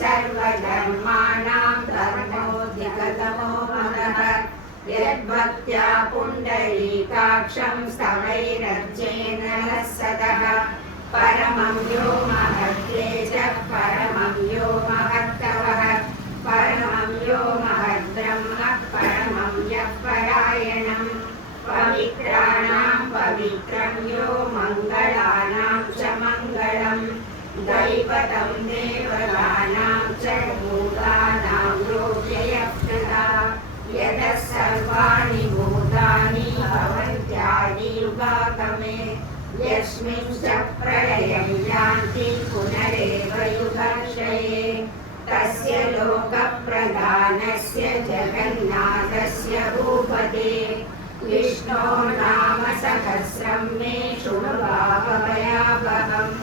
सर्वधर्माणां धर्मोऽधिगतमो मनः यद्भक्त्या पुण्डरीकाक्षं स्तवैरर्चेन सदः परमं यो महद्तेजः परमं यो महत्तवः परमं यो महद्ब्रह्म परमं यः परायणं पवित्राणां पवित्रं यो मङ्गलानां च मङ्गलं दैवतं देवतानां च भूतानां योग्ययः यतः सर्वाणि भूतानि भवन्त्यादियुगागमे यस्मिन् च प्रलयं यान्ति पुनरेव युगक्षये तस्य लोकप्रधानस्य जगन्नाथस्य भूपते विष्णोः नाम सहस्रं मे शृणुवावयावहम्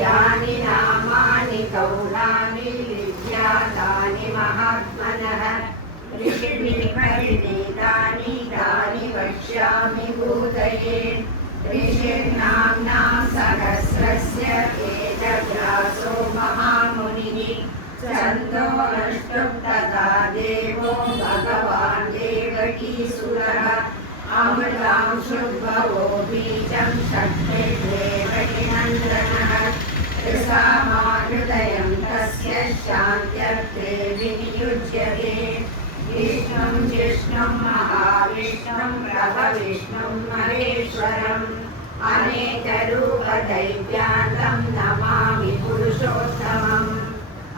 यानि नामानि गौराणि विख्यातानि महात्मनः ऋषिभिः परिणीतानि तानि वक्ष्यामि भूतये ऋषिर्नाम्नां सहस्रस्य वेदव्यासो महामुनिः छन्दो अष्टुप् तथा देवो भगवान् देवकीसुरः अमृतांशुद्भवो बीजं शक्तिर्देवकीनन्दनः सामाहृदयं तस्य शान्त्यर्थे विनियुज्यते विष्णुं जिष्णुं महाविष्णुं प्रभविष्णुं महेश्वरम् अनेकरूपदैव्यान्तं नमामि पुरुषोत्तमम्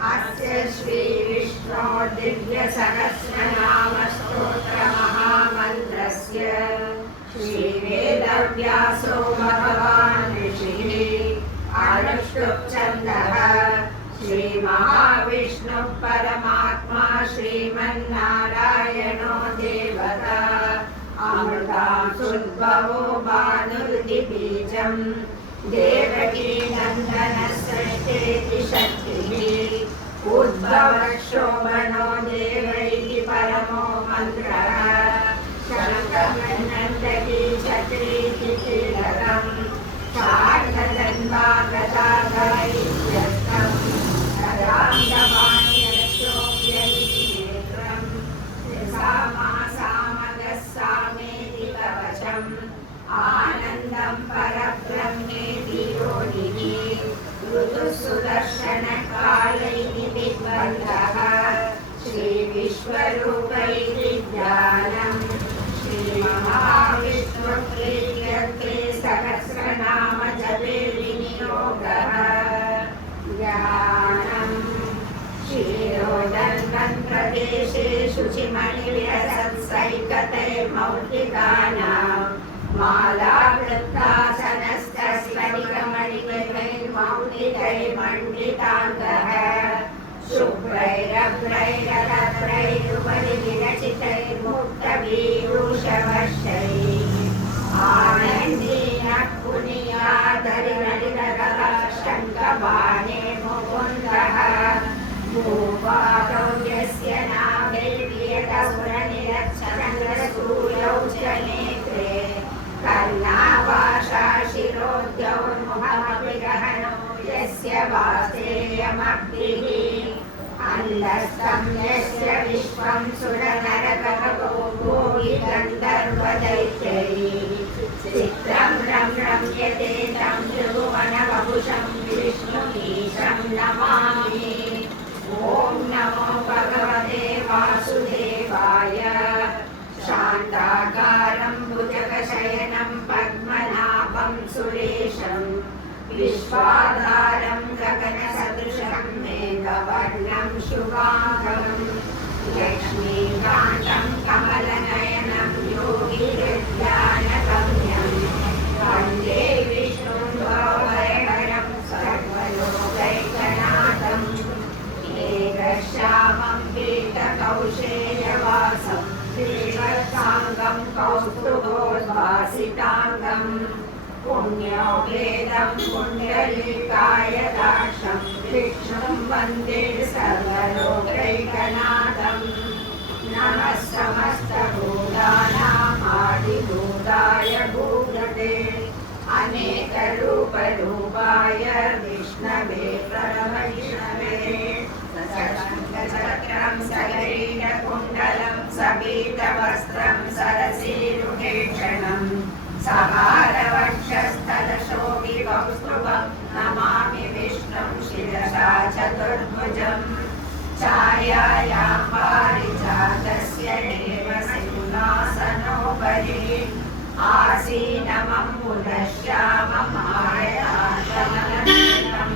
अस्य श्रीविष्णो दिव्यसहस्रनामस्तोत्रमहामन्त्रस्य श्रीवेदव्यासो भगवान् ऋषिः अनुष्टुप् श्रीमहाविष्णुः परमात्मा श्रीमन्नारायणो देवता अमृतांशुद्भवो भानुर्दिबीजं देवकी नन्दनसृष्टेति शक्तिः उद्भवक्षोभनो देवैः परमो मन्त्रः शङ्खमन्नन्दकी छत्रीति कीलकम् सार्धधन्वागदाधरैर्यस्तम् राङ्गवाण्यशोभ्यैर्नेत्रम् सामासामगः सामेति कवचम् आनन्दं परब्रह्मेति योनिः ऋतुः सुदर्शनकालैः दिग्बन्धः श्रीविश्वरूपैः ज्ञानम् श्रीमहाविष्णुप्रीत्यर्थे सहस्रनाम जपे विनियोगः ज्ञानम् क्षीरोदन्वन्प्रदेशे शुचिमणिविरसत्सैकतैर्मौक्तिकानां मालावृत्तासनस्तस्फटिकमणिमैर्मौक्तिकैर्मण्डिताङ्गः शुभ्रैरभ्रैरतत्रैरुपरिविरचितैर्मुक्तपीयूषवश्यैः आनन्दीनः पुनीयाधरिणलितगः शङ्खबाणे मुकुन्दः भूपातौ यस्य नाभैर्यतसुरनिरच्छन्द्रसूर्यौ च नेत्रे कर्णावाशा शिरोद्यौर्मुखमपि गहनो यस्य वासेयमग्निः अन्धस्थं यस्य विश्वं सुरनरकहो भोगि गन्धर्वदैत्यैः चित्रं रम्यते तं त्रिभुवनवपुषं विष्णुमीशं नमामि ॐ नमो भगवते वासुदेवाय शान्ताकारं भुजगशयनं पद्मनाभं सुरेशं विश्वाधारं गगनसदृशं मेघवर्णं शुभांगं लक्ष्मीकान्तं कमलनयनं योगिहृद्यानगम्यं वन्दे विष्णुं भवभयहरं सर्वलोकैकनाथम् एकश्यामं पीतकौशेयवासं श्रीवत्साङ्गं कौस्तुभोद्भासिताङ्गं पुण्योपेदं पुण्डरीकायदाक्षं विष्णुं वन्दे सर्वलोकैकनाथं नमः समस्तभूतानामादिभूताय भूतले अनेकरूपरूपाय विष्णवे परमविष्णवे सङ्गीतं सगरीडकुण्डलं सबीतवस्त्रं सरसीरुहेक्षणं सहारवक्षस्थलशोभिकौस्तुभं नमामि विष्णुं शिरसा चतुर्भुजम् छायायां पारिजातस्य देवसिंहासनोपरि आसीनमम्बुदश्याममाययाशमलम्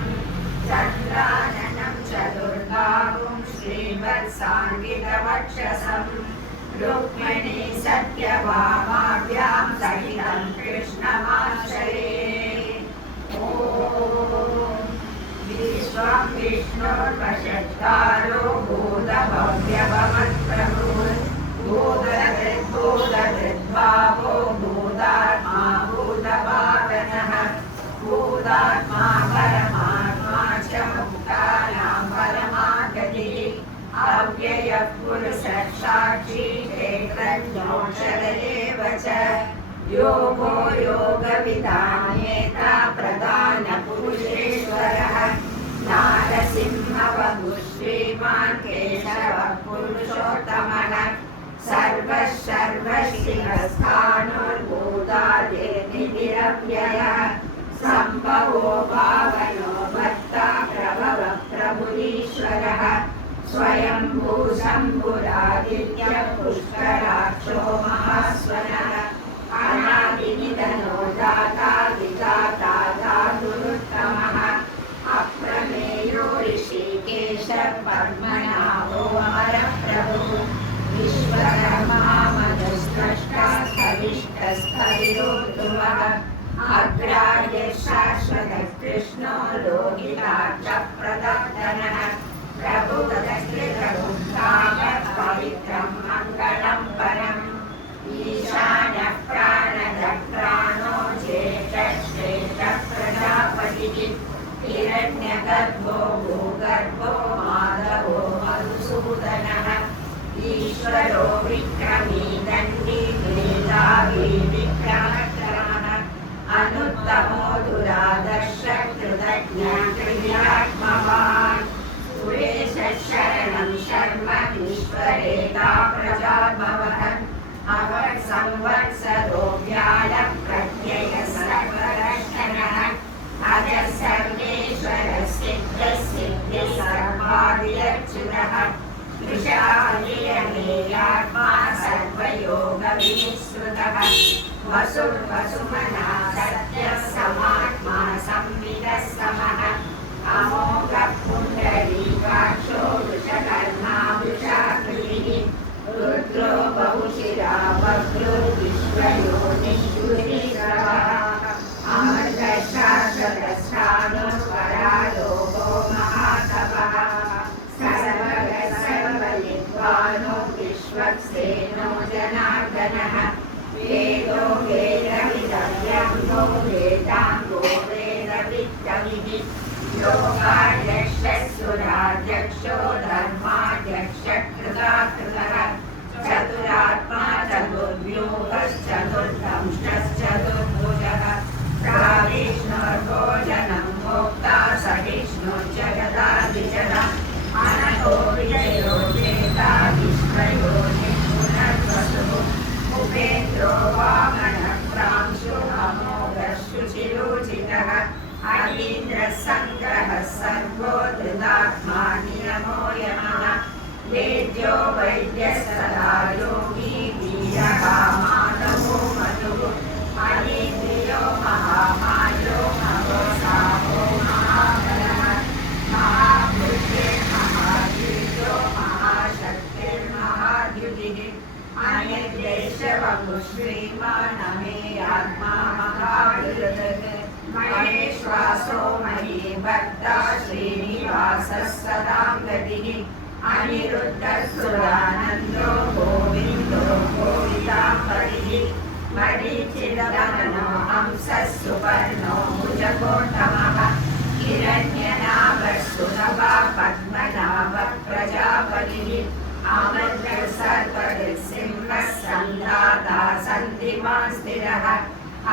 चन्द्राननं चतुर्बाहुं श्रीवत्साङ्गितवक्षसं रुक्मिणी सत्यभामाभ्यां सहितं कृष्णमाश्रये विश्वं विष्णुर्वषट्कारो भूतभव्यभवत्प्रभुः भूतकृद्भावो भूतात्मा भूतभावनः भूतात्मा परमात्मा च मुक्तानां परमागतिः अव्ययः पुरुषः साक्षी क्षेत्रज्ञोऽक्षर एव च योगो योगविधानेता प्रधानपुरुषेश्वरः नारसिंहवपुः श्रीमान् केशवः पुरुषोत्तमः सर्वः सर्वशिरस्थाणुर्भूतादेर्निरव्ययः सम्भवो भावनो भर्ता प्रभवः प्रभुरीश्वरः स्वयंभू शम्भुरादित्यः पुष्कराक्षो महास्वनः अनादिनिधनो दाता विधाता धातुरुत्तमः अप्रमेयो ऋषिकेश पद्मनाभो अमरप्रभुः विश्वकर्मा मधुस्रष्टा स्थविष्टस्थविरोद्धुवः अग्राह्यः शाश्वतः कृष्णो लोहिताक्षप्रदर्शनः प्रभुतस्त्रितमुत्थानः पवित्रं मङ्गलं परम् ईशानः प्राणदः प्राणो ज्येष्ठः प्रजापतिः हिरण्यगर्भो भूगर्भो माधवो मधुसूदनः ईश्वरो विक्रमी दण्डी मेधावी विक्रमक्रमः अनुत्तमो दुरादर्शः कृतज्ञः क्रियात्मवान् सुरेशः शरणं शर्म ईश्वरेता प्रजाभवः अवः संवत्सरो व्यालः प्रत्ययः सर्वदर्शनः अजः सर्वेश्वरः सिद्धः सिद्धिः सर्वादिरच्युतः कृशालियमेयात्मा सर्वयोगविनिःसृतः वसुर्वसुमना सत्यः समात्मा संविदः समः अमोघः पुण्डरीकाक्षो वृषकर्मा वृषाकृतिः रुद्रो बहुशिरा वक्रो विश्वयोनिष्ठुरीश्वरः अमृतः शाश्वतः परालोको महातपः सर्वगः सर्वविद्वानो विश्वक्सेनो जनार्दनः वेदो वेदविदव्यङ्गो वेदाङ्गो वेदवित्तविः योगाध्यक्षः सुराध्यक्षो धर्माध्यक्षः कृताकृतः चतुरात्मा चतुर्व्यूहश्चतुर्दंष्टश्चतुर्भुजः प्राविष्णुर्भोजनं भोक्ता सहिष्णुर्जगदादिजनः अनतो विजयो चेता विश्वयो निपुणर्वसुः उपेन्द्रो वामनः प्रांशु अमोघः शुचिरोचितः अतीन्द्रः सङ्ग्रहः सर्वो धृतात्मा नियमो यमः वेद्यो वैद्यः सदा योगी वीरः माधवो मधुः अनीन्द्रियो महामायो महोत्साहो महाबलः महाबुद्धिर्महावीर्यो महाशक्तिर्महाद्युतिः अनिर्देशवपुः श्रीमान् अमेयात्मा महाविरदः महेश्वासो मही भक्ता श्रीनिवासः सदां गतिः अनिरुद्धः सुरानन्दो गोविन्दो गोविताम्बरिः मरीचिदमनो हंसः सुपर्णो भुजगोत्तमः हिरण्यनाभः सुलभा पद्मनाभः प्रजापतिः अमृतः सर्वऋक् सिंहः सन्धाता सन्धिमान् स्थिरः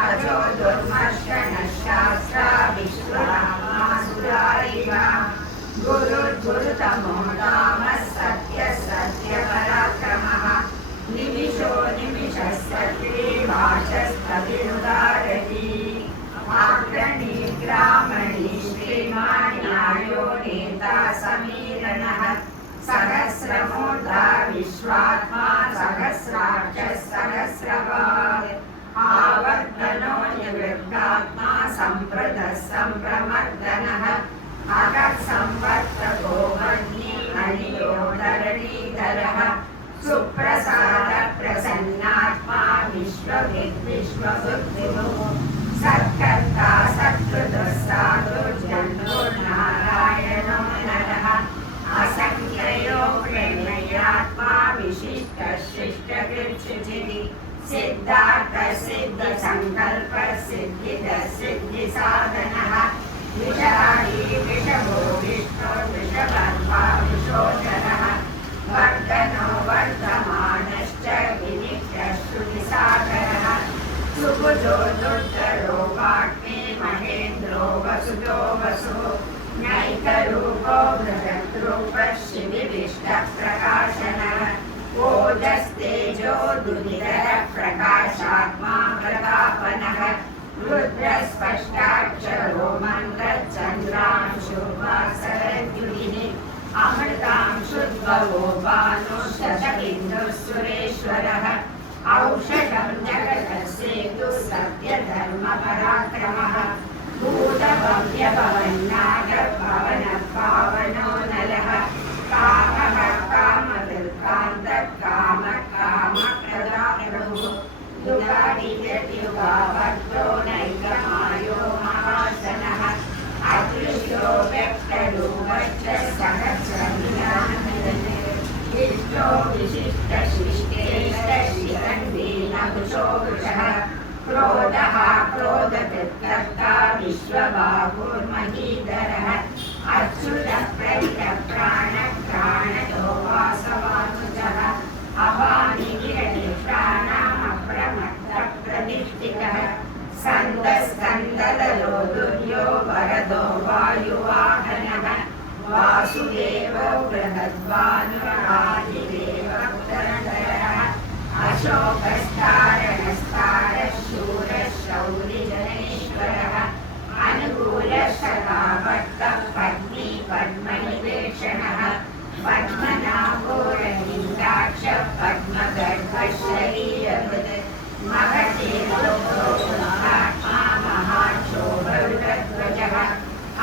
अजो दुर्मर्शनः शास्त्रा विश्वरामासुरा इव गुरुर्गुरुतमो नाम सत्यः सर्वात्मा सम्प्रदः सम्प्रमर्दनः अगः संवर्तको वह्नि अनियो धरणीधरः सुप्रसादः प्रसन्नात्मा विश्वबुद्धिमुः सत्कर्ता सत्कृतः साधुर्जन्मोर्नारायणो नरः असंख्ययो प्रणयात्मा विशिष्टः शिष्टकृच्छुचिः सिद्धार्थः सिद्धसङ्कल्पः सिद्धिदः सिद्धिसाधनः विषाही विषभो विष्णुर्विषभर्मा विशोचनः वर्धनो वर्धमानश्च विनित्यः श्रुतिसागरः सुभुजो दुर्धरो वाग्मी महेन्द्रो वसुतो वसुः नैकरूपो बृहद्रूपः शिविविष्टः प्रकाशनः ओजस्तेजो दुरिधरः प्रकाशात्मा प्रतापनः रुद्रस्पष्टाक्षरो मन्त्रश्चन्द्रांशुर्वासरद्युतिः अमृतांशुद्भवो भानुः शशबिन्दुः सुरेश्वरः औषधं जगतस्येतुः सत्यधर्मपराक्रमः भूतभव्यभवन्नागः भवनः पावनो नरः कामः कामदृक्कान्तः कामः कामप्रदाप्रभुः युगादियुगावक्तो नैकमायो महासनः अदृश्यो व्यक्तरूपश्च सहस्रमिलानन्दने इष्टो विशिष्टशिष्टेशशिरन्वीनभुजो वृषः क्रोधः क्रोधकृत्कर्ता विश्वबाहुर्महीधरः अच्युतः प्रहितः प्राणः प्राणतो वासवानुजः अपानिगिरनिष्ठानामप्रमत्तः प्रतिष्ठितः स्कन्ददलो दुर्यो वरदो वायुवाहनः वासुदेवो बृहद्भानुरादिदेवः पुरन्दरः अशोकस्तारणस्तारः शूरः शौरिजनेश्वरः अनुकूलशताभक्तः पद्मी पद्मनिवेक्षणः पद्मनाभो रवीन्द्राक्षः पद्मगर्भः शरीरभृत् महतेजोत्मा महाक्षोभवृतध्वजः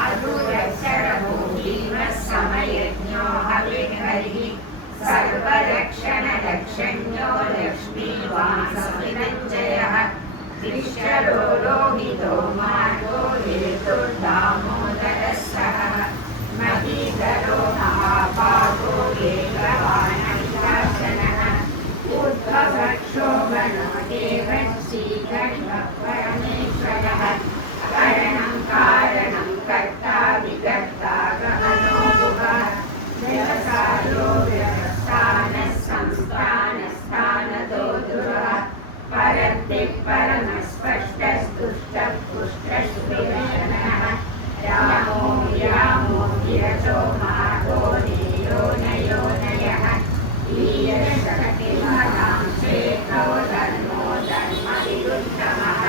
अधुरशरभो भीमः समयज्ञो हविर्हरिः सर्वरक्षणरक्षण्यो लक्ष्मीवासविरञ्जयः कृष्णरो लोहितो मार्गो हेतुर्दामोदरः सहः महीधरो महाभागो वेगवानैकाशनः उद्भवक्षोभनो देवः श्रीगणः परमेश्वरः करणं कारणं कर्ता विकर्ता गहनो गुहः व्यवसायो व्यवस्थानः संस्थानस्थानतो ध्रुवः परद्दिक् परमस्पष्टस्तुष्टः पुष्टश्रीर्षणः रामो यामो गिरजो मार्गो नेयो नयो नयः ईयशक्तिमतां श्रेतो धर्मो धर्मविरुद्धमः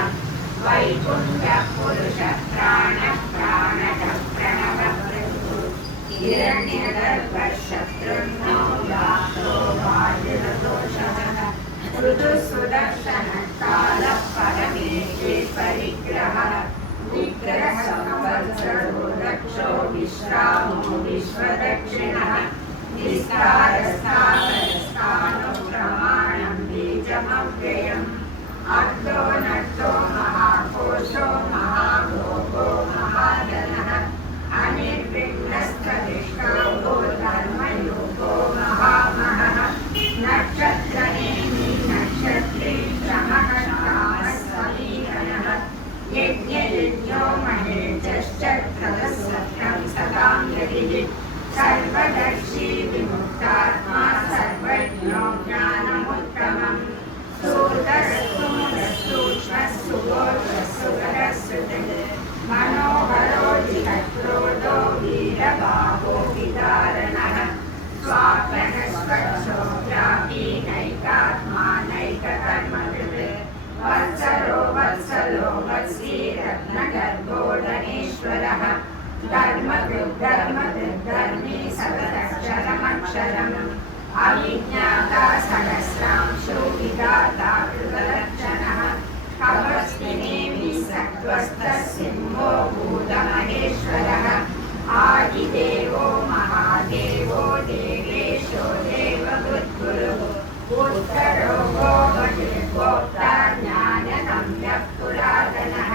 वैकुण्ठः पुरुषः प्राणः प्राणदः प्रणवः पृथुः हिरण्यगर्भः शत्रुघ्नो व्याप्तो वायुरतोषः ऋतुसुदर्शनः कालः परमेश्वरिग्रहः विग्रहसंवत्सरो दक्षो विश्रामो विश्वदक्षिणः निस्तारस्थावरस्थानो प्रमाणं बीजमव्ययम् अर्धो नट्टो महाकोशो महाभोगो महाधनः अनिर्विघ्नस्तदिष्टाभो धर्मयोगो महामहः नक्षत्रनेमि नक्षत्री श्रमकर्तामस्वलीकनः यज्ञयज्ञो महेशश्चक्रसत्रं सदां यदिः सर्वदर्शी विमुक्तात्मा सर्वज्ञो ज्ञानमुत्तमम् मनोहरोजितक्रोधो वीरबाहो विदारणः स्वात्मनस्वच्छो व्यापी नैकात्मा नैककर्मकृत् वत्सरो वत्सलो वत्सी रत्नगर्भोदनेश्वरः धर्मकृद्धर्मी सततक्षरमक्षरम् अविज्ञाता सहस्रांशो विधाता कृतलक्षणः कवस्मिनेमि सत्त्वस्त सिंहो भूतमहेश्वरः आदिदेवो महादेवो देवेशो देवभूतगुरुः उत्तरो गोपतिर्गोप्ता ज्ञानगम्यः पुरातनः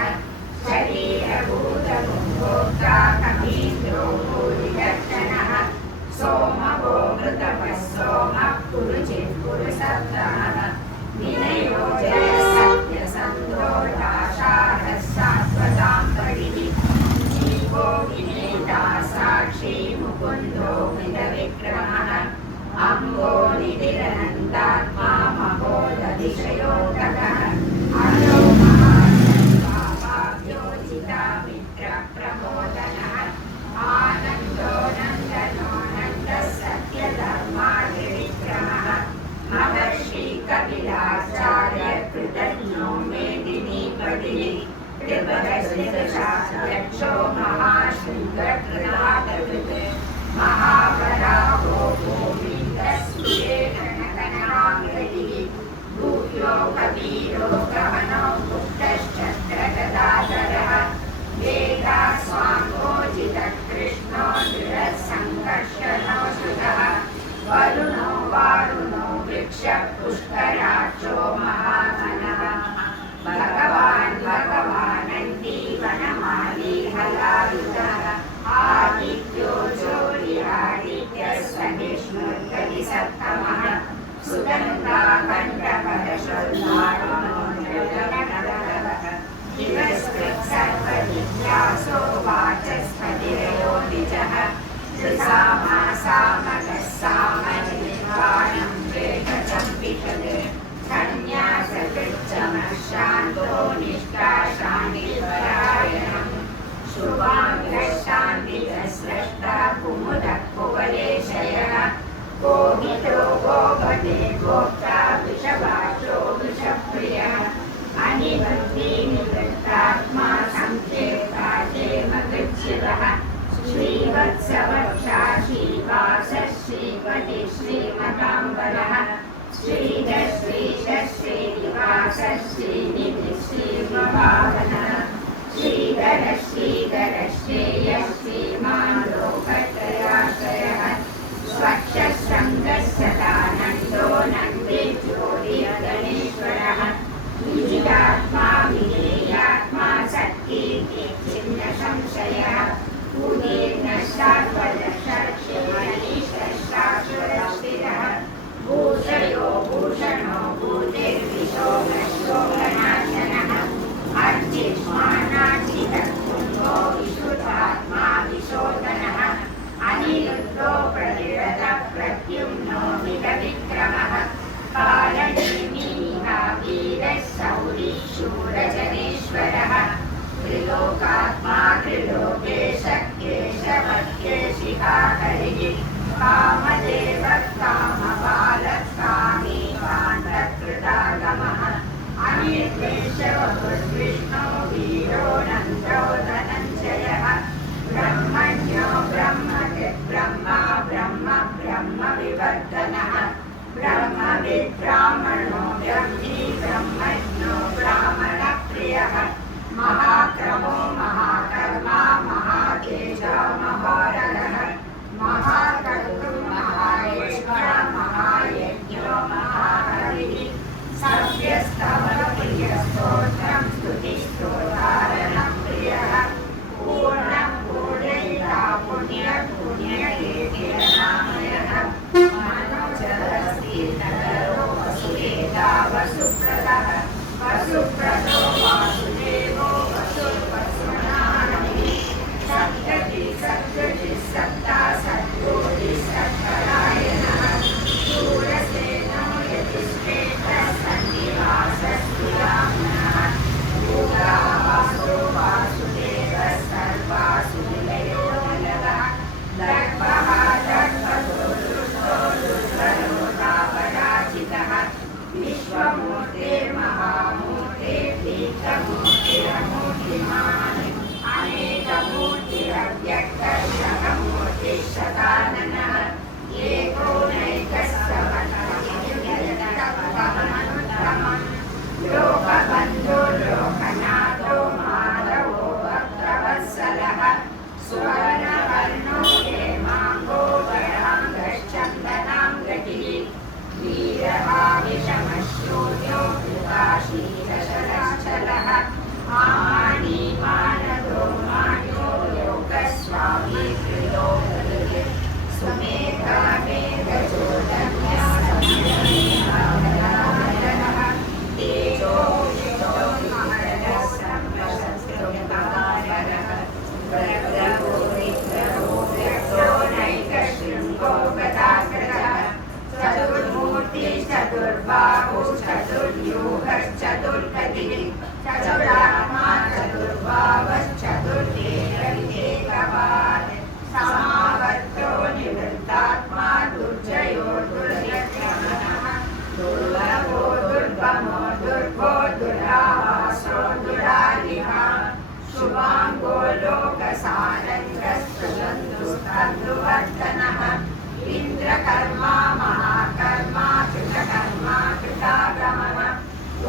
शरीरभूतमुद्भोक्ता कवीन्द्रो भूरिदर्शनः सोमवो मृतपः सोमः पुरुचित् पुरुषोत्तमः विनयो जयसत्यसन्धो दाशारः सात्वतां परिः जीवो विनेता साक्षी मुकुन्दो विदविक्रमः अम्बो निधिरनन्दात्मा महोदधिशयोदकः अलो महाभाव्योचिता मित्रप्रमोदनः आनन्दो नन्दनो नन्दः सत्यधर्मादिविक्रमः महर्षि कपिलाचार्य कृतज्ञो मेदिनीपतिः त्रिपदश्लिदशाध्यक्षो महाशृङ्गकृताकृत् महावराहो गोविन्दस्फुरेणनगनाङ्गैः भूयो कबीरो गहनो गुप्तश्चक्रगदाधरः वेदास्वाङ्गोजितकृष्णो दृढसङ्कर्षणो सुतः वरुणो वारुणो वृक्षपुष्कराक्षो महामनः भगवानन्दी वनमाली हलायुधः आदित्यो ज्योतिरादित्यः सहिष्णुर्गतिसत्तमः सुगन्धाकण्ठपरशुर्वारुणो नृगणनरः दिवस्कृत्सर्वजिज्ञासो वाचस्पतिरयोनिजः त्रिसामासामगः सामनिर्वाणं वेदचम्पिषत् सन्न्यासकृच्छमः शान्तो निष्काशान्तिपरायणम् शुभाङ्गः शान्तिः स्रष्टा कुमुदः कुवलेशयः गोहितो गोपते गोप्ता वृषभाक्षो वृषप्रियः अनिवृत्तिनिवृत्तात्मा सङ्केता क्षेमकृच्छिवः श्रीवत्सवक्षा श्रीवासः तद्विवर्तनः इन्द्रकर्मा महाकर्मा कृतकर्मा कृतागमः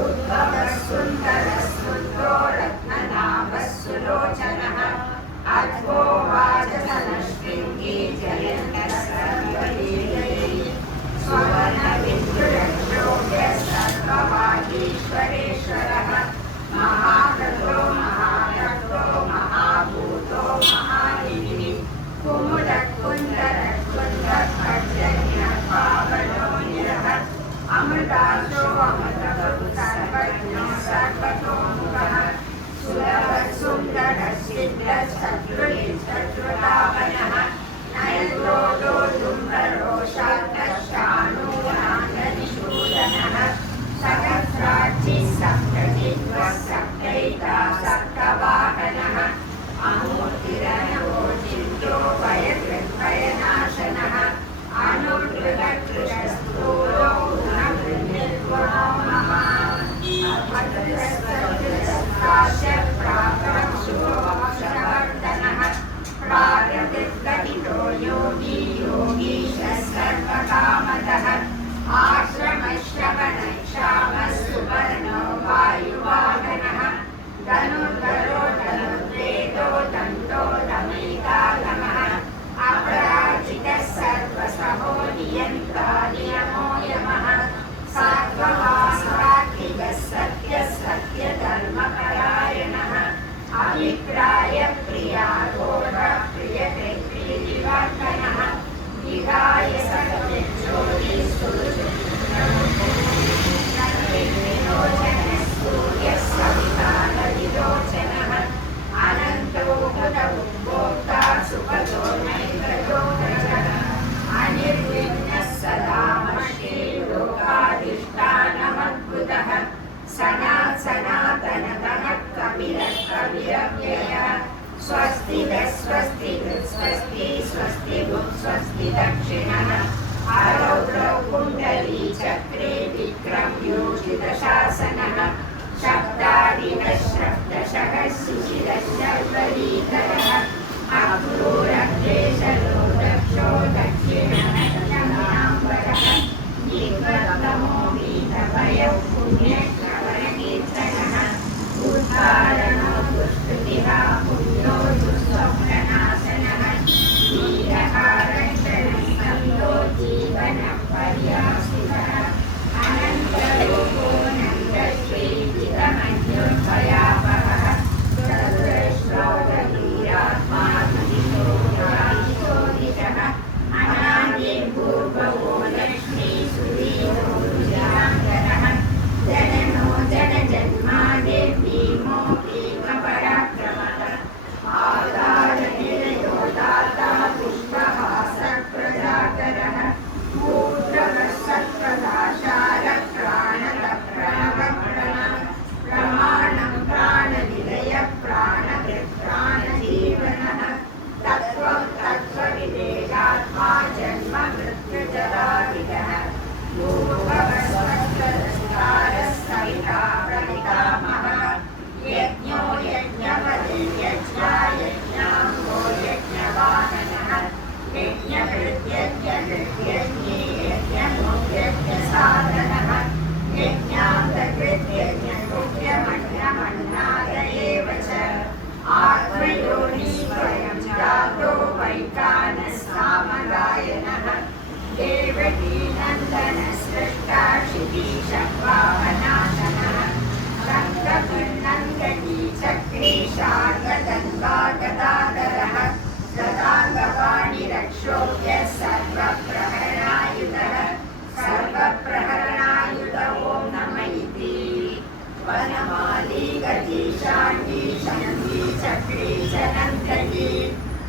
उद्भवः सुन्दरः सुन्दरो रत्ननाभः सुलोचनः अद्भो वाचनशृङ्गी जयन्तः सर्वलीलैः स्वर्णविन्दुरक्षोभ्यः सर्ववागीश्वरेश्वरः महाकरो महारक्तो महाभूतो महानिधिः कुमुदकुन्दरकुन्दपर्जन्यः पावनो निरः अमृताशो अमृतप्रभुः सर्वज्ञो सर्वतोमुखः सुलभः सुन्दरः सिद्धः शत्रुनिशत्रुरावणः नयनोदो धूम्ररोषात्तः शाणूराननिषूदनः सहस्राक्षी सप्तजिह्वः सप्तैका सप्तवाहनः अमूर्तिरनवो चिन्तो भयकृद्भयनाशनः अनुग्रहकृशस्थूलो गुणवृन्निर्गुणो महान् प्रापः शुभवंशवर्धनः प्रारब्धगतितो योगी योगीशः सर्वकामदः आश्रमश्रवणक्षामः सुवर्णो वायुवाहनः धनुर्धरो धनुर्वेदो दण्डो दमैकागमः अपराजितः सर्वसहो नियन्ता नियमो यमः सात्ववासात्विकः सत्यः सत्यधर्मपरायणः अभिप्राय प्रिया प्रियकृतिवर्तनः विहाय सूर्यः सवितानविलोचनः अनन्तो मुद उपभोक्ता सुखदो नैकयो रजः अनिर्विघ्नः सदा मह्ये लोकाधिष्ठानमद्भुतः सनातनः कविरः कविरव्ययः स्वस्ति स्वस्ति स्वस्ति स्वस्ति स्वस्ति दक्षिणः आरौद्रौ कुण्डली चक्रे विक्रम्योचितशासनः शब्दादिनः शब्दशः शिशिरः शर्वरीकरः अक्रूरक्लेशलो दक्षो दक्षिणः शम्याम्बरः निर्वतमो वीतभयः पुण्यश्रवणकीर्तनः उद्धारणो दुष्कृतिः पुण्यो दुःस्वप्ननाशनः वीरः रक्षणः जीवनः पर्यासितः अनन्तरूपो नन्दश्रीजितमन्योभयापहः चतुरश्लोकधीरात्मा धीशोधिशः अनादिर्भूर्भुवो लक्ष्मी सुधीरो रुचिरान्तरः जननो जनजन्मादिर्भीमो भीमपराक्रमः आधारनिलयो दाता पुष्पहासः प्रजाकरः भूद्रवः सत्प्रदाशारः प्राणतः प्रणवप्रणः प्रमाणं प्राणनिलयः प्राणकृत् प्राणजीवनः तत्त्वं तत्त्वविदेहात्मा जन्म मृत्युजरादिगः भूर्भुवः स्वस्त्रदस्तारः सविता प्रपितामहः यज्ञो यज्ञपदे यज्ञा यज्ञाङ्गो यज्ञवाहनः यज्ञकृत्यज्ञकृत्यज्ञे यज्ञमुख्यज्ञसाधनः यज्ञान्तकृत्यज्ञकृत्यमन्यमन्नाद एव च आत्मयोनि स्वयं जातो वैकानस्सामगायनः देवकीनन्दनः सृष्टा क्षितीशवाहनाशनः शङ्खपुर्नन्दनी चक्री शार्ङ्गदङ्गागदाधरः गदाङ्गवाणिरक्षोभ्यः सर्वप्रहरणायुधः सर्वप्रहरणायुध ॐ नमः इति वनमाली गतीशाण्डी शङ्गी चक्री च नन्दनी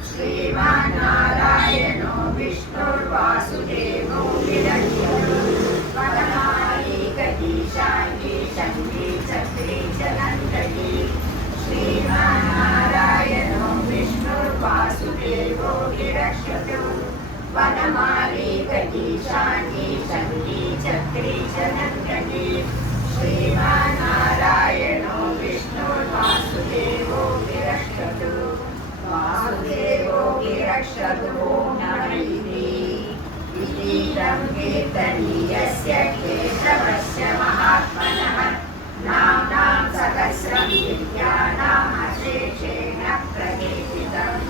श्रीमान्नारायणो विष्णुर्वासुदेवो विरञ्जनो वनमाली गतीशाण्डी शङ्गी चक्री च नन्दनी श्रीमान्नारायणो विष्णुर्वासुदेवो विरक्षतु वनमाली गतीशाण्डी शङ्गी चक्री च नन्दनी श्रीमान्नारायणो विष्णुर्वासुदेवो विरक्षतु वासुदेवो विरक्षतु ततो नमैति इतीदं कीर्तनीयस्य केशवस्य महात्मनः नाम्नां सहस्रं दिव्यानाम् अशेषेण प्रकीर्तितम्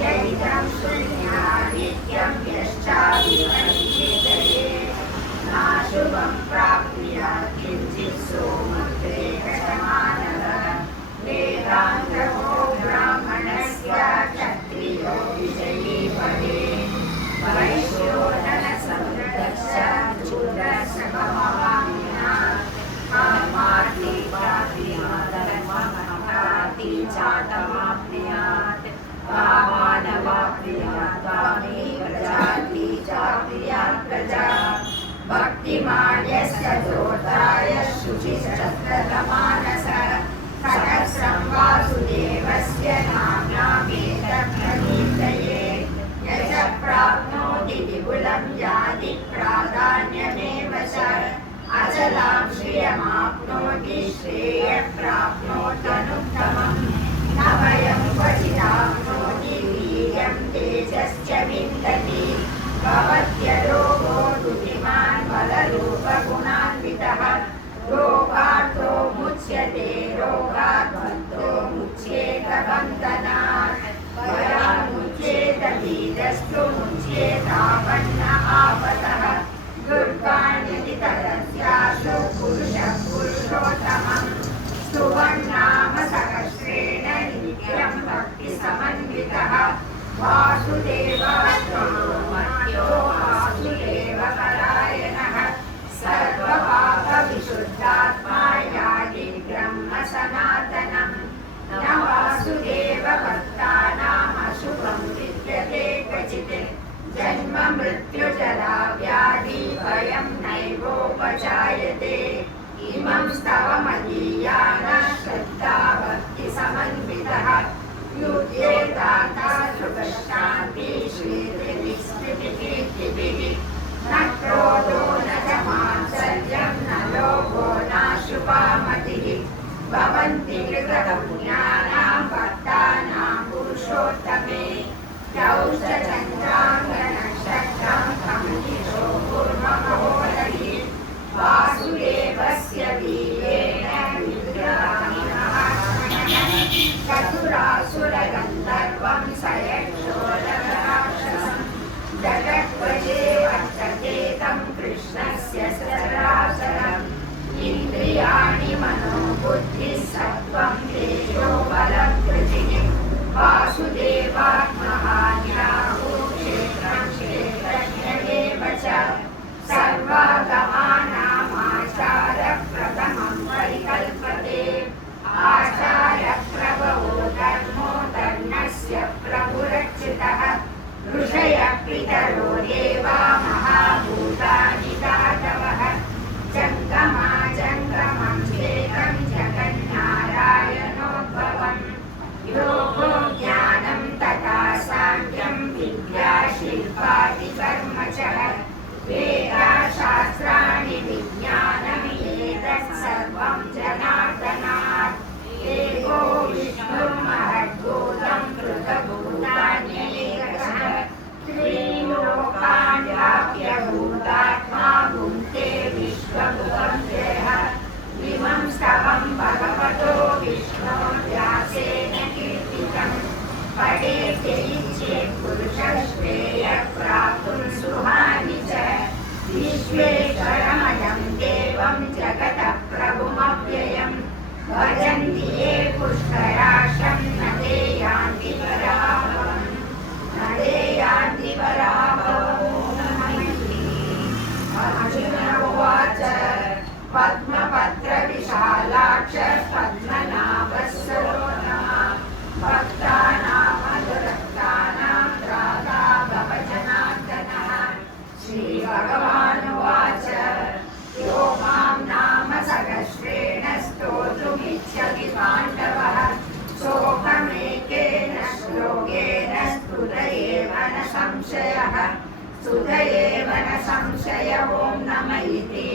यैदं शून्यानित्यं यश्चाभिवृद्धिजये नाशुभं प्राप्नुयात् किञ्चित् सोमुद्रेकमानवः वेदान्तको ब्राह्मणस्य क्षत्रियो विजयी भवेत् वैश्यो धनसमृद्धश्च शूद्रस्य भवाम्यात् कामार्थी धर्ममहार्थी चातमाप्नुयात् कामानवाप्नुयात् कामी प्रजाति चाप्नुयात् प्रजा भक्तिमान्यस्य जोताय शुचिश्चक्रमानसः सहस्रं वासुदेवस्य नाम्नामेतत्प्रकीर्तये यश प्राप्नोति विपुलं याति प्राधान्यमेव च अचलां श्रियमाप्नोति श्रेयः प्राप्नोत्यनुत्तमम् न वयं क्वचिदाप्नोति वीर्यं तेजश्च विन्दति भवत्यलोको दुतिमान् बलरूपगुणान्वितः रोगार्थो मुच्यते रोगात् बन्धो मुच्येत बन्धनात् भयान्मुच्येत भीतस्तु मुच्येतापन्न आपदः दुर्गाण्यति तदस्यासु पुरुषः पुरुषोत्तमम् स्तुवन्नाम सहस्रेण नित्यं भक्तिसमन्वितः वासुदेवो वासुदेवपरायणः सर्वपापविशुद्धात्मा याति ब्रह्म सनातनम् न वासुदेवभक्तानाम् अशुभं विद्यते क्वचित् जन्म मृत्युजरा व्याधि भयं नैवोपजायते इमं स्तवमदीयानः श्रद्धा भक्तिसमन्वितः युध्येताता सुखशान्ति श्रीर्विस्मृतिकीर्तिभिः न क्रोधो न च मात्सर्यं न लोभो नाशुभामतिः भवन्ति कृतपुण्यानां भक्तानां पुरुषोत्तमे चन्द्राङ्गनक्षत्रं कमलिशो पूर्वमहोरहि वासुदेवस्य वीर्येण विद्यामिनः चतुरासुरगन्धर्वं सयक्षोरराक्षसं जगद्वशे वर्तते तं कृष्णस्य सचराचरम् इन्द्रियाणि मनोबुद्धिः सत्त्वं तेजो बलं धृतिः वासुदेवात्महान्याहो क्षेत्रं क्षेत्रज्ञमेव च सर्वागमानामाचारप्रथमं परिकल्पते आचार्यप्रभवो धर्मो धर्मस्य प्रभुरक्षितः ऋषयः पितरो देवा महाभूतानि दातवः जङ्गमं चेतं जगन्नारायणोद्भवम् योगो ज्ञानं तथा साङ्ख्यं विद्या शिल्पादिकर्म च वेदाशास्त्राणि विज्ञानमेतत् सर्वं जनार्दनात् एको विष्णुर्महद्भूतं कृतभूतान्यनेकः त्रीलोकान् व्याप्य भूतात्मा भुङ्क्ते विश्वभुवं देह इमं स्तवं भगवतो विष्णोर्व्यासेन कीर्तितं पठेते चेत् पुरुषः श्रेयः प्राप्तुं सुहानि च विश्वेश्वरमयं देवं जगतः प्रभुमव्ययं भजन्ति ये पुष्कराशं न ते यान्ति पराभवम् न ते यान्ति पराभवम् अर्जुन उवाच पद्मपत्रविशालाक्ष पद्मनाभस्सरोनः भक्तानामनुरक्तानां त्राता भवजनार्दनः श्रीभगवानुवाच यो मां नाम सहस्रेण स्तोतुमिच्छति पाण्डवः सोऽहमेकेन श्लोकेन स्तुत एव न संशयः स्तुत एव न संशय ॐ नम इति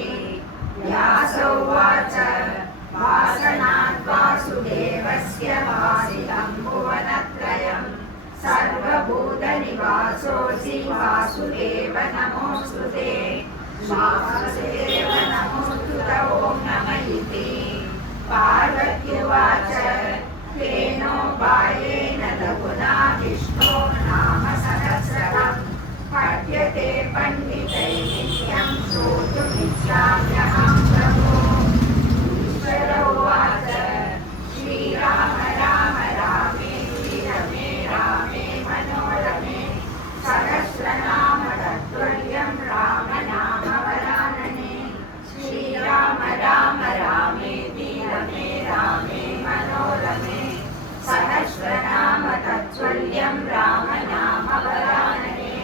व्यासोवाच वासनात् वासुदेवस्य वासितं भुवनत्रयं सर्वभूतनिवासं वासोऽसि वासुदेव नमोऽस्तु ते वासुदेव नमोऽस्तु ॐ नमः इति पार्वत्युवाच तेनोपायेन लघुना विष्णो नाम सहस्रनाम पठ्यते पंडितैः नित्यं श्रोतुमिच्छाम्यहं प्रभो ईश्वर उवाच श्रीराम राम रामेति रमे रामे मनोरमे सहस्रनाम तत्तुल्यं राम नाम वरानने श्रीराम राम रामेति रमे रामे मनोरमे सहस्रनाम तत्तुल्यं राम नाम वरानने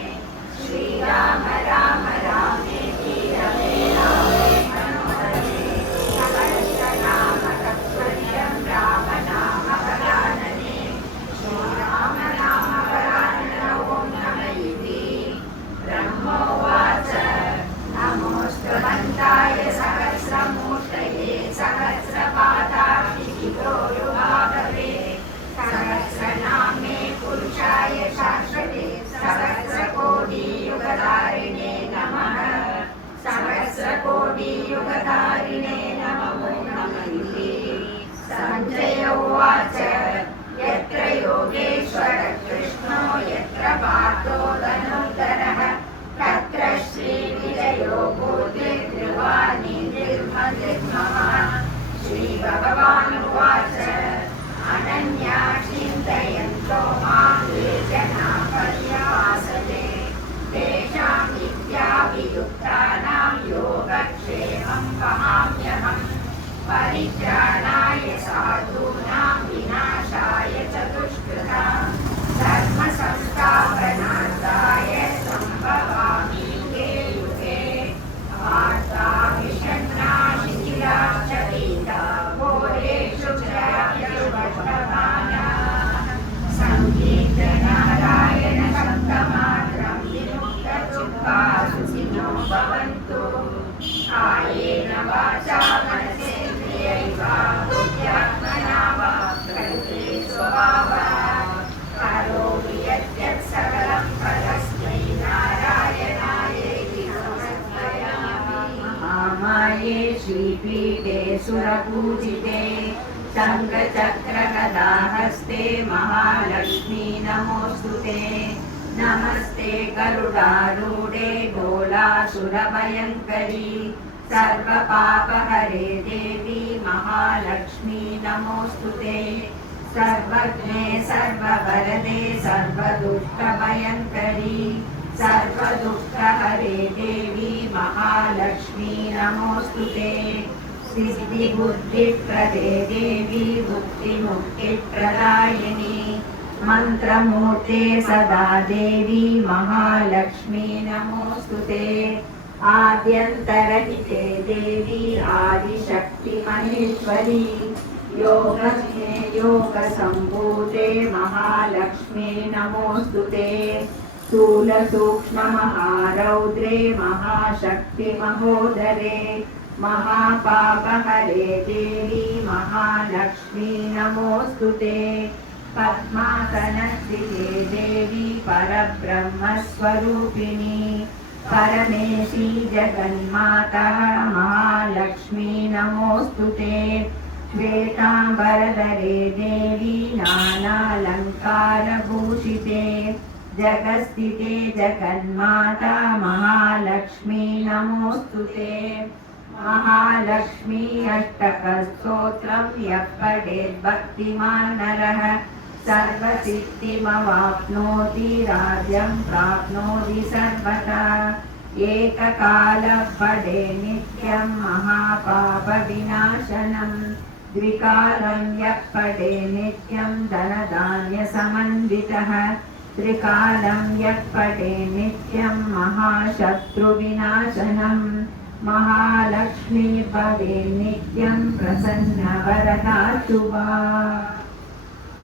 श्रीराम राम रामेति रमे रामे मनोरमे सहस्रनाम तत्तुल्यं राम नाम वरानने श्रीराम नाम वरानन ॐ नमः इति ब्रह्मोवाच नमोऽस्तु मन्ताय सहस्रमूर्तये सहस्रपादाभिषिक्तोरुभागवे सहस्रनामे पुरुषाय शाश्वते सहस्रकोटियुगधारिणे नमः सहस्रकोटियुगधारिणे नमो नमः इति सञ्जय उवाच यत्र योगेश्वर कृष्णो यत्र पार्थो धनुर्धरः तत्र श्रीविजयो भूतिर्ध्रुवानीर्मतिर्महान् श्रीभगवानुवाच अनन्या चिन्तयन्तो मां ये जना पर्यपासते तेषां नित्याभियुक्तानां योगक्षेमं वहाम्यहम् परित्राणाय साधूनां विनाशाय च दुष्कृतां धर्मसंस्थापनार्थाय सम्भवामि युगे युगे वार्ताभिषण्णाशिथिलाश्च पीताः घोरेषु च सङ्कीर्तनारायण शब्दमात्रं विमुक्तचित्ताः सुखिनो भवन्तु कायेन वाचा मनसेन्द्रियैर्वा बुद्ध्यात्मना वा प्रकृते स्वभावात् करोमि यद्यत् सकलं परस्मै नारायणायेति समर्पयामि। महामाये श्रीपीठे सुरपूजिते शङ्खचक्रगदाहस्ते महालक्ष्मी नमोऽस्तु ते नमस्ते गरुडारूढे डोलासुरभयङ्करी सर्वपापहरे देवी महालक्ष्मी नमोऽस्तु ते सर्वज्ञे सर्ववरदे सर्वदुष्टभयङ्करी सर्वदुःखहरे देवी महालक्ष्मी नमोऽस्तु ते सिद्धिबुद्धिप्रदे देवी मुक्तिमुक्तिप्रदायिनी मन्त्रमूर्ते सदा देवी महालक्ष्मी नमोऽस्तु ते आद्यन्तरहिते देवी आदिशक्तिमहेश्वरी योगज्ञे योगसम्भूते महालक्ष्मी नमोऽस्तु ते स्थूलसूक्ष्ममहारौद्रे महाशक्तिमहोदरे महापापहरे देवी महालक्ष्मी नमोऽस्तु ते पद्मासनस्थिते देवी परब्रह्मस्वरूपिणी परमेशी जगन्माता महालक्ष्मी नमोऽस्तु ते श्वेताम्बरधरे देवी नानालङ्कारभूषिते जगस्थिते जगन्माता महालक्ष्मी नमोऽस्तु ते महालक्ष्मी अष्टकस्तोत्रं यः पठेद्भक्तिमान् नरः सर्वसिद्धिमवाप्नोति राज्यं प्राप्नोति सर्वथा एककालः पठे नित्यं महापापविनाशनं द्विकालं यः पठे नित्यं धनधान्यसमन्वितः त्रिकालं यः पठे नित्यं महाशत्रुविनाशनं महालक्ष्मी भवे नित्यं प्रसन्नवरदा शुभा।